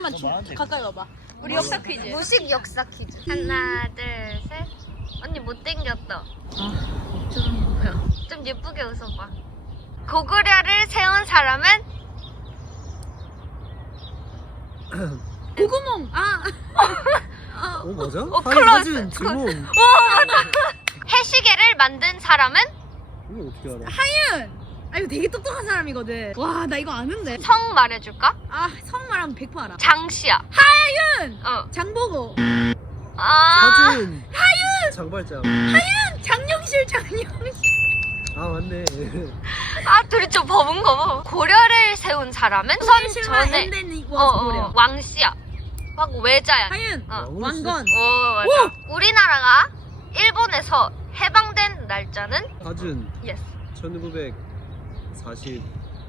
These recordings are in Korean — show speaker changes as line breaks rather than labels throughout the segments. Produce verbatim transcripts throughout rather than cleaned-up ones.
가까이 와봐. 우리 역사 퀴즈.
무식 역사 퀴즈. 하나, 둘, 셋. 언니 못생겼다.
아, 어쩌는 거야.
좀 예쁘게 웃어봐. 고구려를 세운 사람은?
고구몽. 아.
어 맞아?
어,
하이
클로스.
하준 지몽.
해시계를 만든 사람은?
이거 어떻게 알아?
하윤. 아 이거 되게 똑똑한 사람이거든. 와 나 이거 아는데.
성 말해줄까?
아 성 말하면 백 퍼센트 알아.
장씨야.
하윤.
어.
장보고.
아.
하준. 하윤. 장발장.
장영실 장영실.
아 맞네.
아 둘이 좀 버문가 봐. 고려를 세운 사람은? 선 전에.
엔덴
어,
워
어,
고려.
왕씨야. 하고 외자야.
하윤.
어.
왕건.
오 맞아. 우리나라가 일본에서 해방된 날짜는?
하준.
예스.
천구백사십사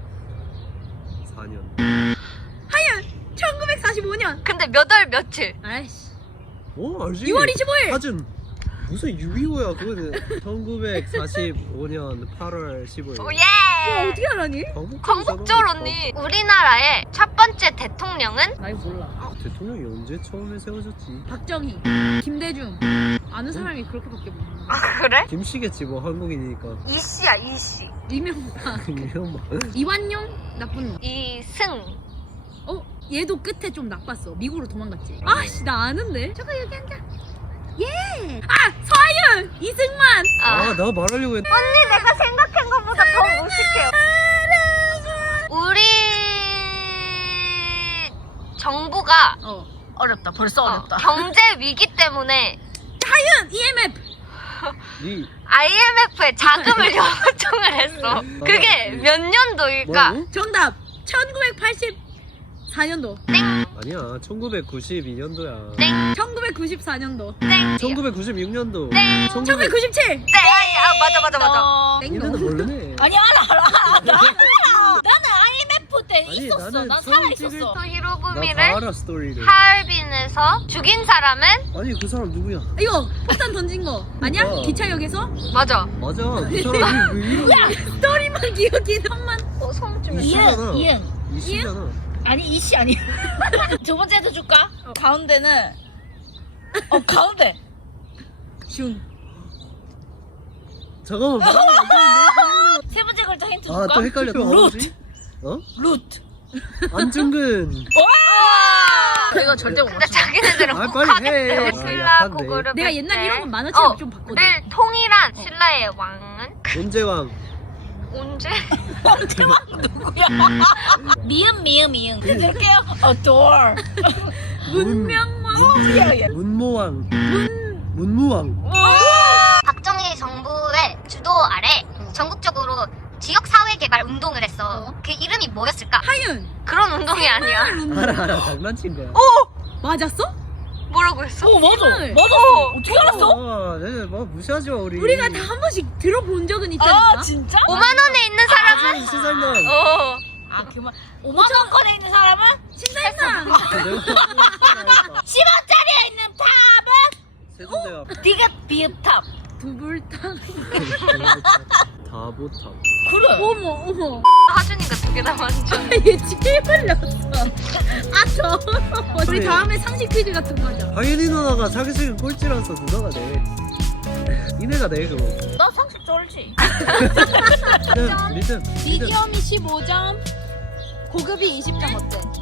년.
하윤. 천구백사십오 년.
근데 몇 월 며칠?
아이씨.
오 알지?
유월 이십오일.
하준. 무슨 유비오야 그거는. 천구백사십오 년 팔월 십오일.
오
와
예.
어떻게 알았니?
광복절 언니. 우리나라의 첫 번째 대통령은?
나 이거 몰라.
대통령이 언제 처음에 세워졌지?
박정희. 김대중. 아는 사람이 그렇게밖에 몰라.
아 그래?
김씨겠지 뭐 한국이니까.
이씨야 이씨.
이명박.
이런 막.
이완용 나쁜 놈.
이승.
어? 얘도 끝에 좀 나빴어. 미국으로 도망갔지. 아씨 나 아는데. 잠깐 여기 앉아. 예. 아 서하윤. 이승만.
아.
아 나 말하려고 했.
언니 내가 생각한 것보다 더 무식해요. 우리 정부가
어.
어렵다. 벌써
어,
어렵다.
경제 위기 때문에
하윤. 이엠에프.
니
아이엠에프에 자금을 요청을 했어. 그게 몇 년도일까?
뭐라고?
정답. 천구백팔십사 년도.
아니야 천구백구십이 년도야.
땡.
천구백구십사 년도.
땡.
천구백구십육 년도.
땡.
천구백구십칠.
땡. 아 맞아 맞아 맞아.
어...
이거는
땡도.
모르네.
아니 알아 알아 알아. 나는 알아. 나는 아이엠에프 때
아니,
있었어.
나는
난
처음
살아
찍을
있었어.
나 다
히로부미를
알아 스토리를.
하얼빈에서 죽인 사람은?
아니 그 사람 누구야?
이거 폭탄 던진 거 아니야?
뭐야?
기차역에서?
맞아.
맞아 그 사람이 왜 이러고
스토리만 기억이 한만.
어, 성좀
이씨잖아.
이응 이응.
이씨잖아.
아니 이씨 아니야. 두 번째도 줄까?
어.
가운데는 어 가운데.
슝.
잠깐만 뭐야?
세 번째 글자 힌트 줄까?
아또 헷갈렸다.
루트.
어?
루트.
안중근.
이거 절대 못
근데
맞춰.
자기네들은
아,
꼭
빨리 해.
하겠대.
아,
신라
약한데.
고구려
내가
백제.
옛날 이런 건 만화책을
어,
좀 봤거든.
를 통일한 신라의 왕은?
온제왕.
언제?
누구야? 미음 미음 미음. 들을게요. adore.
문명왕.
예, 예.
문모왕. 문무왕.
박정희 정부의 주도 아래 전국적으로 지역 사회 개발 운동을 했어. 그 이름이 뭐였을까?
하윤.
그런 운동이 아니야.
알아 알아 장난친 거야.
맞았어?
뭐라고 했어?
어 맞아.
헐.
맞아. 어떻게 알았어?
아, 네, 뭐 무시하지 마 우리.
우리가 다 한 번씩 들어본 적은 있다니까.
아 진짜?
오만 원에 있는 사람은?
하준 신살남.
어.
아 그만. 오만 원권에 있는 사람은?
신사임당.
십 원짜리에 있는 탑은?
세종대왕.
네가 비읍탑.
두불탕.
다보탑.
그래.
어머 어머.
하준이가 두 개나 완전.
얘 침을 넣었어. 아 더러워. 우리
그래.
다음에 상식 퀴즈 같은 거 하자.
하윤이 누나가 자기식은 꼴찌라서 누나가 내. 이내가 내 그거.
나 상식 쩔지.
리듬 리듬. 리듬.
미디엄이 십오 점, 고급이 이십 점 어때?